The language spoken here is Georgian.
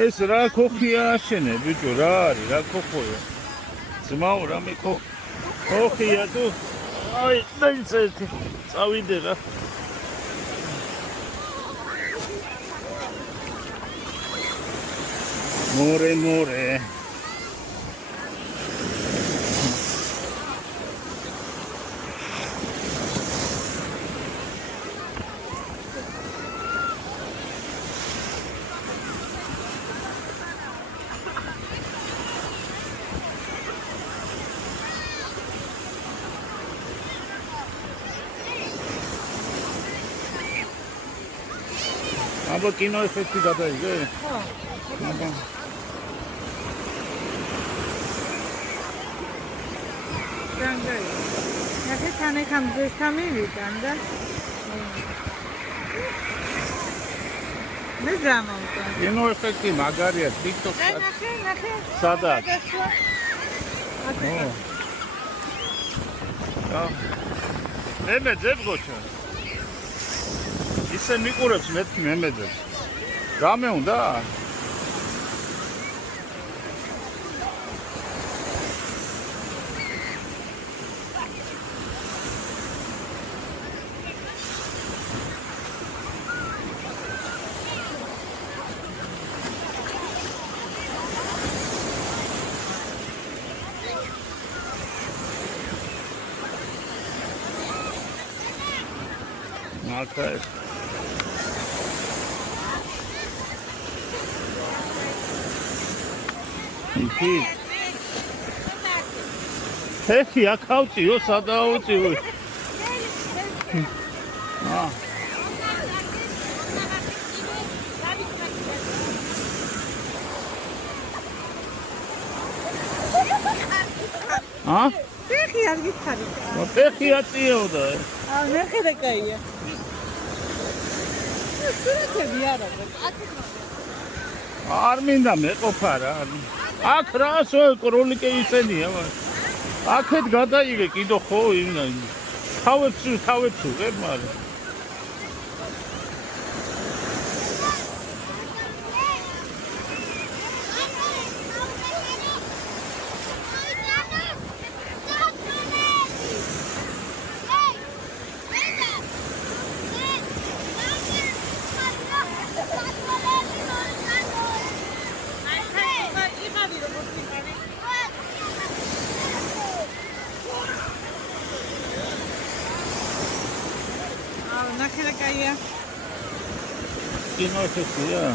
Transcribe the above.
ეს რა ქოხია აშენე ბიჭო რა არის რა ქოხოა ძმაო რამე ქოხია თუ აი დაიცეთ წავიდე რა მორე აბა კინო ეფექტი გადაიგე? ხო. აბა. რანგაი. ნახე თანე ხამძეს თამივიდან და მე გამოვიდა. კინო ეფექტი მაგარია TikTok-ში. ნახე. სადაც? მე ძებგოჩა. ისე მიყურებს მეთქი მემეძებს. რამე უნდა? Okay. Iki. Peki ya kauçiyo sadauçiyo. Ha. Ha? Peki ya git hadi. Peki ya diyordu. Aa ne kadar kayıyor. Sürekli bir arada. არ მინდა მეყოფა რა. აქ რასო კროლიკე ისენია. აქეთ გადაიგე კიდო ხო ინა. თავებს უღებ მაგრამ. ნახე რა კაია. კინო შეცია.